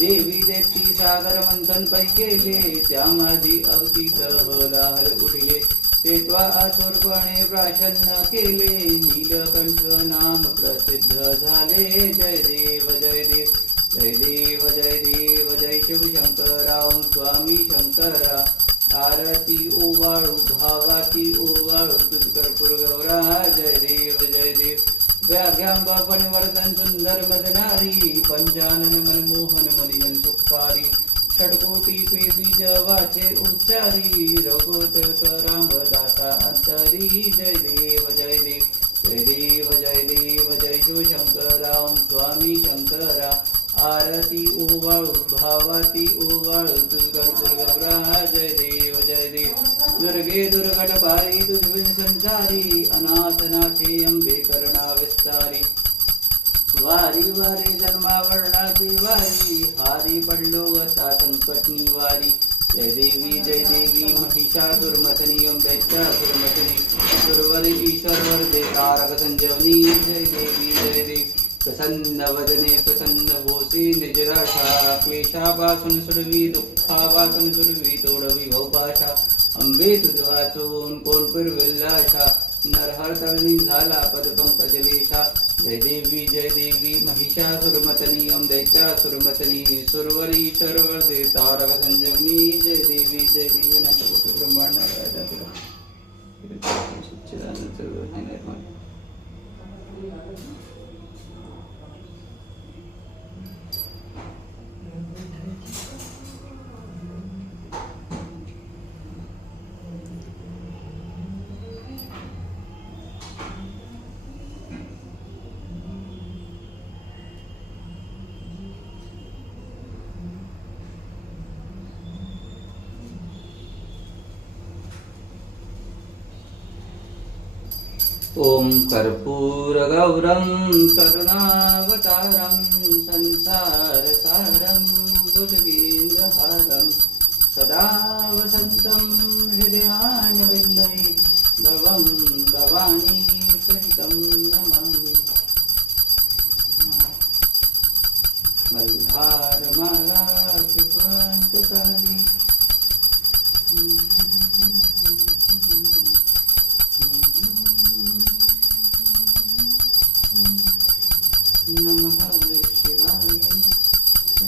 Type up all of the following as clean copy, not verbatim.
देवी देती सागर मंथन पै केले, त्या माझी अवतीत हलाहल उठले. तेत्वा आसुरपणे प्राशन्न केले, नीलकंठ नाम प्रसिद्ध झाले. जय देव जय देव जय देव जय देव जय शिवशंकरा ओम स्वामी शंकरा. आरती ओवाळू भावाती ओवाळू तुझ कर्पूर गौरा. जय देव जय देव. व्याघ्यांबा फणिवर्धन सुंदर मदनारी, पंचानन मनमोहन मनिमन सुखकारी. षडकोटी पे बीज वाचे उच्चारी, रघुत रामदासा अंतरी. जय देव जय देव जय देव जय देव जय शिवशंकरा ओम स्वामी शंकरा. आरती ओवाळू भावाती ओवाळू तुझ कर्पूर गौरा. जय देव जय देव. दुर्गे दुर्गट बारी तुझ बिन संचारी, अनाथ नाथे अंबे करुणा विस्तारी. वारी वारी जन्मावरणाची वारी, हारी पडलो आता संकट निवारी. जय देवी महिषासुरमथनी ओम दैत्यासुरमथनी. सुरवरी ईश्वर वरदे तारक संजीवनी. जय देवी प्रसन्न वदने प्रसन्न होसी, निजराशा क्लेशापासून सुडवी दुःखापासून सुडवी तोडवी भवपाशा. अंबे तुझ वाचून कोण पुरविल आशा, नरहर तळणी झाला पदपंकज लेशा. जय देवी महिषासुरमथनी ओम दैत्यासुरमथनी. सुरवरी ईश्वर वरदे तारक संजीवनी. जय देवी अनंत ब्रह्मांड ओम कर्पूरगौरं करुणावतारं, संसारसारं भुजगेन्द्रहारं, सदा वसन्तं हृदयान्विन्दै भवं भवानी सहितं नमामि. मल्हारमाला त्रिपुरान्तकारी. नमः शिवाय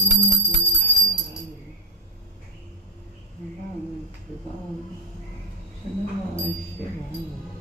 नमः शिवाय नमः शिवाय नमः शिवाय.